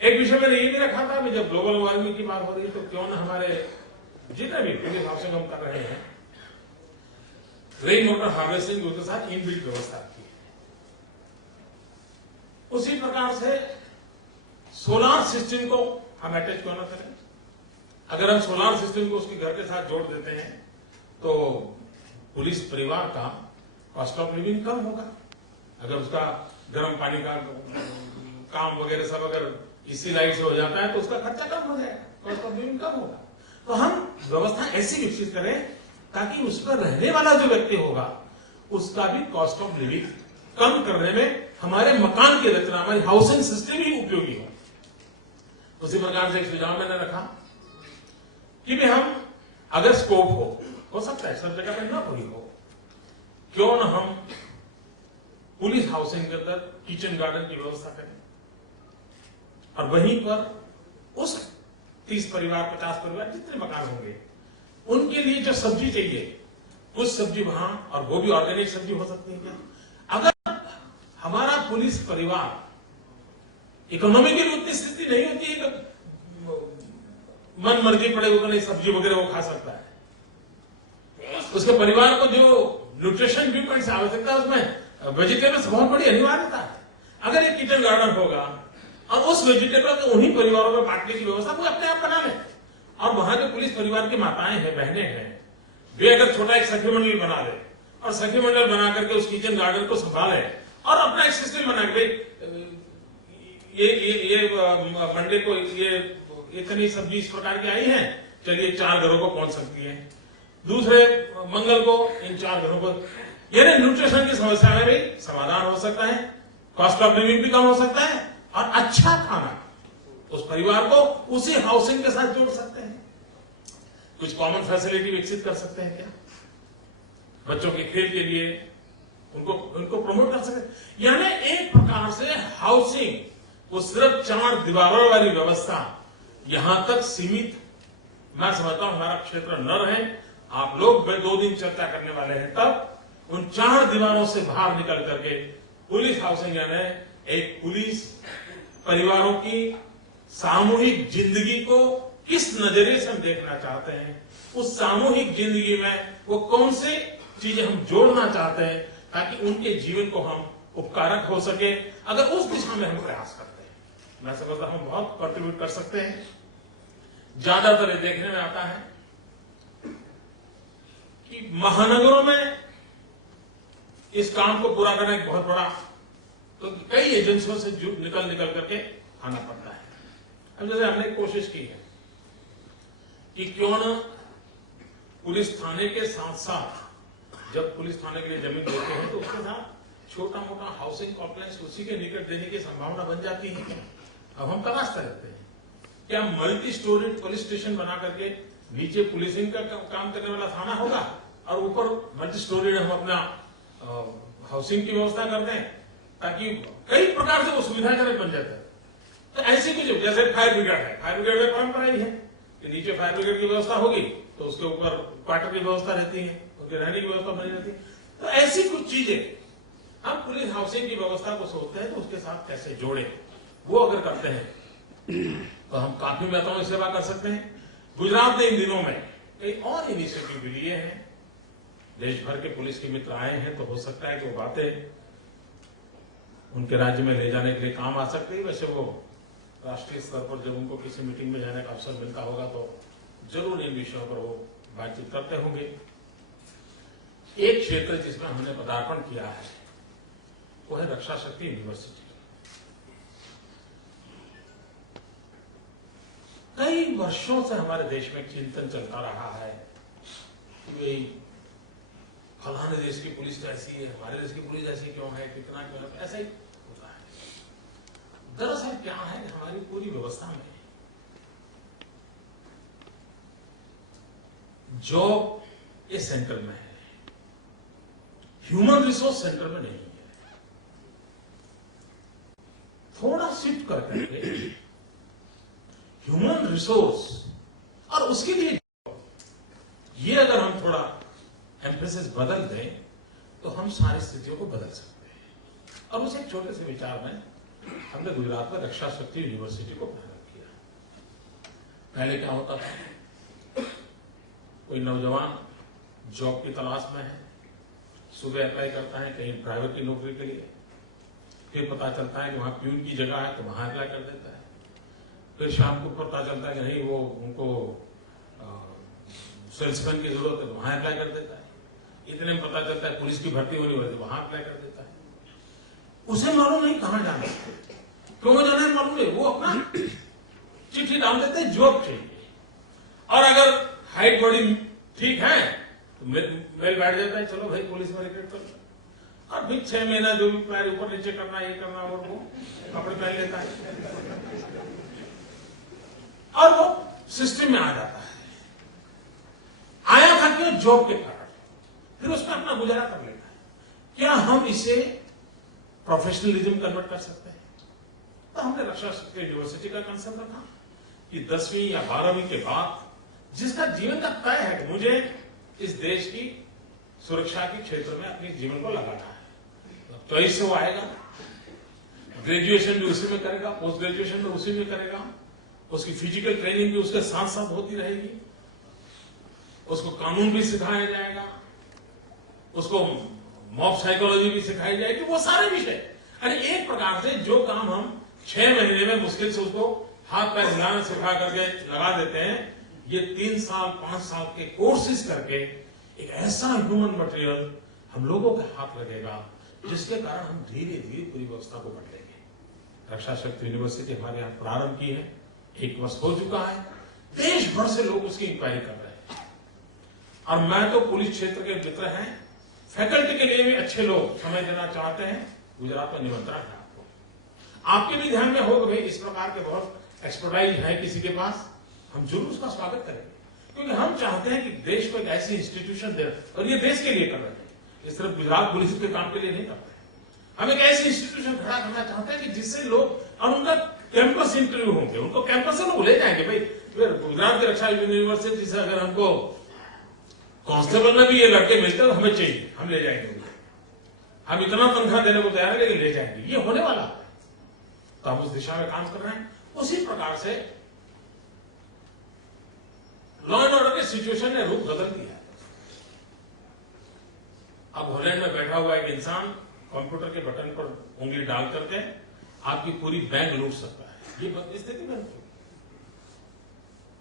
एक विषय मैंने ये भी रखा था कि जब ग्लोबल वार्मिंग की बात हो रही है तो क्यों ना हमारे जितने भी पुलिस हाउसिंग हम कर रहे हैं रेन वाटर हार्वेस्टिंग उसके साथ इनबिल्ट व्यवस्था की। उसी प्रकार से सोलार सिस्टम को हम अटैच क्यों ना करें। अगर हम सोलार सिस्टम को उसके घर के साथ जोड़ देते हैं तो पुलिस परिवार का कॉस्ट ऑफ लिविंग कम होगा। अगर उसका गर्म पानी का काम वगैरह सब अगर इसी लाइट से हो जाता है तो उसका खर्चा कम हो जाएगा, कॉस्ट ऑफ लिविंग कम होगा। तो हम व्यवस्था ऐसी विकसित करें ताकि उस पर रहने वाला जो व्यक्ति होगा उसका भी कॉस्ट ऑफ लिविंग कम करने में हमारे मकान की रचना, हमारी हाउसिंग सिस्टम ही उपयोगी हो। उसी प्रकार से एक सुझाव मैंने रखा कि भी हम अगर स्कोप हो सकता है सब जगह पर ना पूरी हो, क्यों ना हम पुलिस हाउसिंग के अंदर किचन गार्डन की व्यवस्था करें और वहीं पर उस 30 परिवार 50 परिवार जितने मकान होंगे उनके लिए जो सब्जी चाहिए कुछ सब्जी वहां, और वो भी ऑर्गेनिक सब्जी हो सकती है क्या। अगर हमारा पुलिस परिवार इकोनॉमिकली उतनी स्थिति नहीं होती है कि मन मर्जी पड़े वो नहीं सब्जी वगैरह वो खा सकता है, उसके परिवार को जो न्यूट्रिशन व्यू पॉइंट से आवश्यकता है उसमें वेजिटेबल्स बहुत बड़ी अनिवार्यता है। अगर एक किचन गार्डन होगा और उस वेजिटेबल को उन्हीं परिवारों में बांटने की व्यवस्था वो अपने आप बना ले, और वहां के पुलिस परिवार की माताएं हैं, बहनें हैं, वे अगर छोटा एक सखी मंडल बना दे और सखी मंडल बना करके उस किचन गार्डन को संभाले और अपना एक सिस्टम बना के ये मंडे को ये इतनी सब्जी इस प्रकार की आई है, चलिए 4 घरों को पहुंच सकती है, दूसरे मंगल को इन 4 घरों को, यानी न्यूट्रिशन की समस्या में भी समाधान हो सकता है, कॉस्ट ऑफ लिविंग भी कम हो सकता है और अच्छा खाना उस परिवार को उसी हाउसिंग के साथ जोड़ सकते हैं। कुछ कॉमन फैसिलिटी विकसित कर सकते हैं क्या, बच्चों के खेल के लिए उनको प्रमोट कर सकते हैं। यानी एक प्रकार से हाउसिंग वो सिर्फ 4 दीवारों वाली व्यवस्था यहां तक सीमित मैं समझता हूं हमारा क्षेत्र न रहे। आप लोग 2 दिन चर्चा करने वाले हैं तब उन 4 दीवारों से बाहर निकल करके पुलिस हाउसिंग यानी एक पुलिस परिवारों की सामूहिक जिंदगी को किस नजरिए से हम देखना चाहते हैं, उस सामूहिक जिंदगी में वो कौन सी चीजें हम जोड़ना चाहते हैं ताकि उनके जीवन को हम उपकारक हो सके। अगर उस दिशा में हम प्रयास करते हैं मैं समझता हूं बहुत कंट्रीब्यूट कर सकते हैं। ज्यादातर देखने में आता है कि महानगरों में इस काम को पूरा करना एक बहुत बड़ा तो कई एजेंसियों से निकल करके आना पड़ता है। अब जैसे हमने कोशिश की है कि क्यों न पुलिस थाने के साथ साथ जब पुलिस थाने के लिए जमीन देते हैं तो उसके साथ छोटा मोटा हाउसिंग कॉम्प्लेक्स उसी के निकट देने की संभावना बन जाती है क्या। अब हम तलाशते रहते हैं क्या मल्टी स्टोरी पुलिस स्टेशन बना करके नीचे पुलिसिंग का काम करने वाला थाना होगा और ऊपर मल्टी स्टोरी हम अपना हाउसिंग की व्यवस्था करते हैं ताकि कई प्रकार से वो सुविधाजनक बन जाता है। तो ऐसी कुछ जैसे फायर ब्रिगेड है, फायर ब्रिगेड में परंपरा ही है कि नीचे फायर ब्रिगेड की व्यवस्था होगी तो उसके ऊपर क्वार्टर की व्यवस्था रहती है, उनके रहने की व्यवस्था बनी रहती है। तो ऐसी कुछ चीजें हम पुलिस हाउसिंग की व्यवस्था को सोचते हैं तो उसके साथ कैसे जोड़े, वो अगर करते हैं तो हम काफी महत्वपूर्ण में सेवा कर सकते हैं। गुजरात ने इन दिनों में एक और इनिशिएटिव भी लिए हैं, देश भर के पुलिस के मित्र आए हैं तो हो सकता है कि वो बातें उनके राज्य में ले जाने के लिए काम आ सकती है। वैसे वो राष्ट्रीय स्तर पर जब उनको किसी मीटिंग में जाने का अवसर मिलता होगा तो जरूर इन विषयों पर वो बातचीत करते होंगे। एक क्षेत्र जिसमें हमने पदार्पण किया है वो है रक्षा शक्ति यूनिवर्सिटी। कई वर्षों से हमारे देश में चिंतन चलता रहा है कि फलाने देश की पुलिस ऐसी है, हमारे देश की पुलिस ऐसी क्यों है, कितना क्यों है, ऐसा ही होता है। दरअसल क्या है कि हमारी पूरी व्यवस्था में जॉब इस सेंटर में है, ह्यूमन रिसोर्स सेंटर में नहीं है। थोड़ा शिफ्ट करके ह्यूमन रिसोर्स और उसके लिए ये अगर हम थोड़ा एम्फेसिस बदल दें तो हम सारी स्थितियों को बदल सकते हैं। और उस एक छोटे से विचार में हमने गुजरात में रक्षा शक्ति यूनिवर्सिटी को प्रारंभ किया। पहले क्या होता था, कोई नौजवान जॉब की तलाश में है, सुबह अप्लाई करता है कहीं ड्राइवर की नौकरी के लिए, फिर पता चलता है कि वहां प्यून की जगह है तो वहां अप्लाई कर देता है, फिर शाम को पता चलता है कि नहीं वो उनको सेल्समैन की जरूरत है तो वहां अप्लाई कर देता है, इतने में पता चलता है पुलिस की भर्ती होनी होती है वहां अप्लाई कर देता है। उसे मालूम नहीं कहां जाना है, क्यों जाना है मालूम नहीं, वो अपना चिट्ठी डाल देते हैं जॉब चाहिए, और अगर हाइट बॉडी ठीक है तो मेल बैठ जाता है, चलो भाई पुलिस में रिक्रूट कर, और फिर 6 महीना जो भी पैर ऊपर नीचे करना ये करना और वो कपड़े पहन लेता है और वो सिस्टम में आ जाता है। आया था क्यों? जॉब के कारण, फिर उसमें अपना गुजारा कर लेता है। क्या हम इसे प्रोफेशनलिज्म कन्वर्ट कर सकते हैं? तो हमने रक्षा शक्ति यूनिवर्सिटी का कंसेप्ट रखा कि 10वीं या 12वीं के बाद जिसका जीवन का तय है कि मुझे इस देश की सुरक्षा के क्षेत्र में अपने जीवन को लगाना है, तो इससे वो आएगा, ग्रेजुएशन भी उसी में करेगा, पोस्ट ग्रेजुएशन भी उसी में करेगा, उसकी फिजिकल ट्रेनिंग भी उसके साथ साथ होती रहेगी, उसको कानून भी सिखाया जाएगा, उसको मॉब साइकोलॉजी भी सिखाई जाएगी, वो सारे विषय। अरे एक प्रकार से जो काम हम 6 महीने में मुश्किल से उसको हाथ पैर हिलाना सिखा करके लगा देते हैं, ये 3 साल 5 साल के कोर्सेज करके एक ऐसा ह्यूमन मटेरियल हम लोगों के हाथ लगेगा जिसके कारण हम धीरे धीरे पूरी व्यवस्था को बदलेंगे। रक्षा शक्ति यूनिवर्सिटी हमारे यहाँ प्रारंभ की है, 1 वर्ष हो चुका है, देश भर से लोग उसकी इंक्वायरी कर रहे हैं, और मैं तो पुलिस क्षेत्र के मित्र हैं, फैकल्टी के लिए भी अच्छे लोग समय देना चाहते हैं, गुजरात में निमंत्रण है आपको। आपके भी ध्यान में होगा भाई इस प्रकार के बहुत एक्सपर्टाइज है किसी के पास, हम जरूर उसका स्वागत करेंगे, क्योंकि हम चाहते हैं कि देश को एक ऐसी इंस्टीट्यूशन दे, और ये देश के लिए कर रहे हैं, इस तरफ गुजरात पुलिस के काम के लिए नहीं कर रहे हैं। हम एक ऐसी इंस्टीट्यूशन खड़ा करना चाहते हैं कि जिससे लोग, और उनका कैंपस इंटरव्यू होंगे, उनको कैंपस से लोग ले जाएंगे। भाई गुजरात की रक्षा यूनिवर्सिटी से अगर हमको कांस्टेबल में भी ये लड़के मिलते हैं हमें चाहिए, हम ले जाएंगे, हम इतना तनख्वाह देने को तैयार है लेकिन ले जाएंगे, ये होने वाला है, तो हम उस दिशा में काम कर रहे हैं। उसी प्रकार से लॉ एंड ऑर्डर के सिचुएशन ने रूप बदल दिया है। अब हॉलैंड में बैठा हुआ एक इंसान कंप्यूटर के बटन पर उंगली डाल करके आपकी पूरी बैंक लूट सकता है, ये स्थिति बन गई।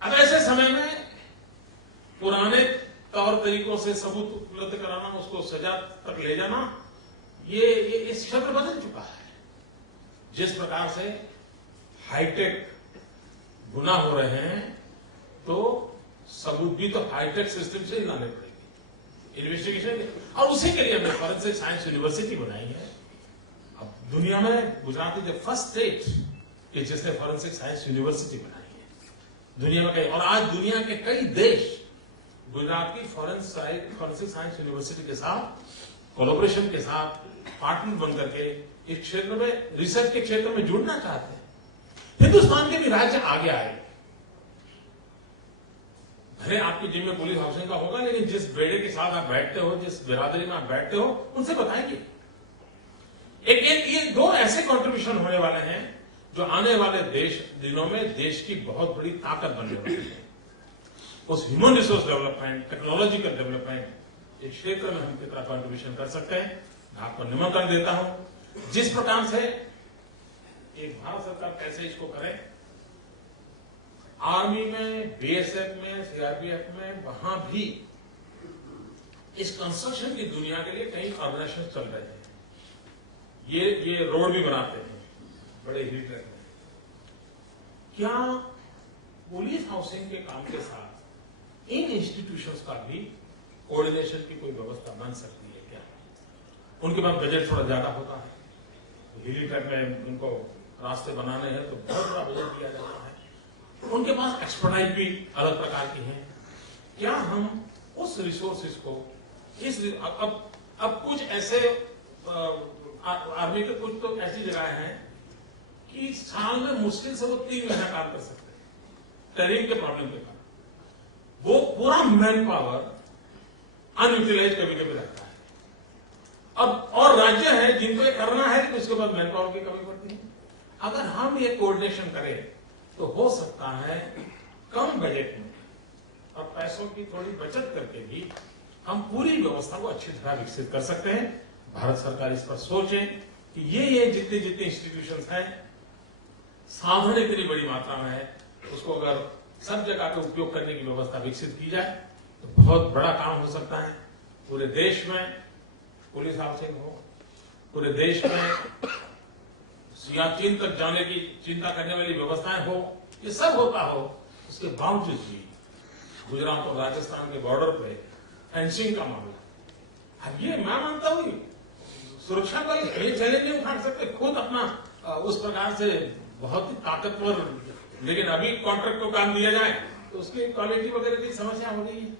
अब ऐसे समय में पुराने तौर तरीकों से सबूत उपलब्ध कराना, उसको सजा तक ले जाना, ये इस क्षेत्र बदल चुका है। जिस प्रकार से हाईटेक गुना हो रहे हैं, तो सबूत भी तो हाईटेक सिस्टम से ही लाने पड़ेंगे, इन्वेस्टिगेशन, और उसी के लिए हमने फॉरेंसिक साइंस यूनिवर्सिटी बनाई है। अब दुनिया में Gujarat is the first state कि जिसने फॉरेंसिक साइंस यूनिवर्सिटी बनाई है दुनिया में कई, और आज दुनिया के कई देश गुजरात की फॉरेंसिक साइंस यूनिवर्सिटी के साथ कोलैबोरेशन के साथ पार्टनर बन करके इस क्षेत्र में, रिसर्च के क्षेत्र में जुड़ना चाहते हैं। हिंदुस्तान के भी राज्य आगे आए, भले आपकी जिम में पुलिस हाउसिंग का होगा, लेकिन जिस बेड़े के साथ आप बैठते हो, जिस बिरादरी में आप बैठते हो, उनसे बताएंगे। ये 2 ऐसे कंट्रीब्यूशन होने वाले हैं जो आने वाले दिनों में देश की बहुत बड़ी ताकत बनने वाली है। उस human resource development, technological development, इस क्षेत्र में हम कितना कंट्रीब्यूशन कर सकते हैं, मैं आपको निमंत्रण देता हूं। जिस प्रकार से एक भारत सरकार कैसे इसको करे, आर्मी में, बीएसएफ में, सीआरपीएफ में, वहां भी इस कंस्ट्रक्शन की दुनिया के लिए कई ऑर्गेनाइजेशन चल रहे हैं। ये रोड भी बनाते हैं बड़े ही ट्रैक में। क्या पुलिस हाउसिंग के काम के साथ इन इंस्टीट्यूशंस का भी कोऑर्डिनेशन की कोई व्यवस्था बन सकती है क्या? उनके पास बजट थोड़ा ज्यादा होता है, हिली ट्रैक में उनको रास्ते बनाने हैं तो बहुत बड़ा बजट दिया जाता है, उनके पास एक्सपर्टाइज भी अलग प्रकार की है। क्या हम उस रिसोर्सेज को अब कुछ ऐसे आर्मी के कुछ तो ऐसी जगह हैं कि साल में मुश्किल से वो 3 महीना काम कर सकते हैं ट्रेनिंग के प्रॉब्लम के कारण, वो पूरा मैन पावर अनयूटिलाइज कभी कभी रहता है। अब और राज्य है जिनको ये करना है, तो उसके बाद मैन पावर की कमी पड़ती है। अगर हम ये कोऑर्डिनेशन करें तो हो सकता है कम बजट में और पैसों की थोड़ी बचत करके भी हम पूरी व्यवस्था को अच्छी तरह विकसित कर सकते हैं। भारत सरकार इस पर सोचे कि ये जितने जितने इंस्टीट्यूशंस हैं, साधन इतनी बड़ी मात्रा में है, उसको अगर सब जगह पे उपयोग करने की व्यवस्था विकसित की जाए तो बहुत बड़ा काम हो सकता है। पूरे देश में पुलिस हाउसिंग हो, पूरे देश में सियाचिन तक जाने की चिंता करने वाली व्यवस्थाएं हो, ये सब होता हो, उसके बावजूद भी गुजरात और राजस्थान के बॉर्डर पे फेंसिंग का मामला, अब ये मैं मानता हूं सुरक्षा बल ये चैलेंज नहीं उठा सकते खुद अपना उस प्रकार से बहुत ही ताकतवर, लेकिन अभी कॉन्ट्रैक्ट को काम दिया जाए तो उसकी क्वालिटी वगैरह की समस्या हो रही है।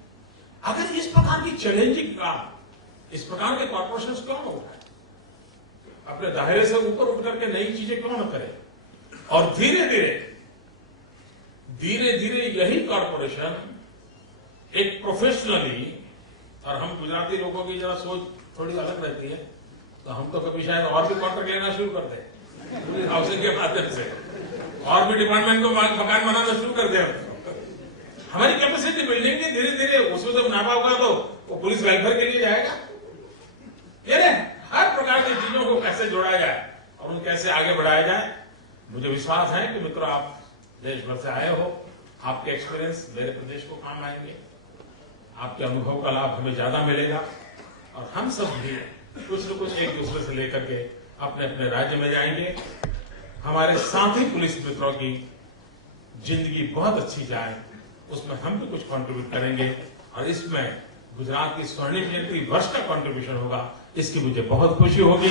अगर इस प्रकार की चैलेंजिंग का इस प्रकार के कॉर्पोरेशन क्यों न उठाए, अपने दायरे से ऊपर उठ करके नई चीजें क्यों न करें, और धीरे धीरे यही कॉर्पोरेशन एक प्रोफेशनली, और हम गुजराती लोगों की जरा सोच थोड़ी अलग रहती है, तो हम तो कभी शायद और भी कॉन्ट्रैक्ट लेना शुरू कर दें हाउसिंग के माध्यम से, और भी डिपार्टमेंट को मकान बनाना शुरू कर दें। हमारी कैपेसिटी बिल्डिंग की धीरे धीरे उसमें जब नापा होगा तो वो पुलिस वेलफेयर के लिए जाएगा। यानी हर प्रकार की चीजों को कैसे जोड़ा जाए और उन कैसे आगे बढ़ाया जाए। मुझे विश्वास है कि मित्रों, आप देश भर से आए हो, आपके एक्सपीरियंस मेरे प्रदेश को काम आएंगे, आपके अनुभव का लाभ हमें ज्यादा मिलेगा, और हम सब भी कुछ न कुछ एक दूसरे से लेकर के अपने अपने राज्य में जाएंगे। हमारे साथी पुलिस मित्रों की जिंदगी बहुत अच्छी जाए, उसमें हम भी कुछ कंट्रीब्यूट करेंगे, और इसमें गुजरात की स्वर्णिम जयंती वर्ष का कंट्रीब्यूशन होगा, इसकी मुझे बहुत खुशी होगी।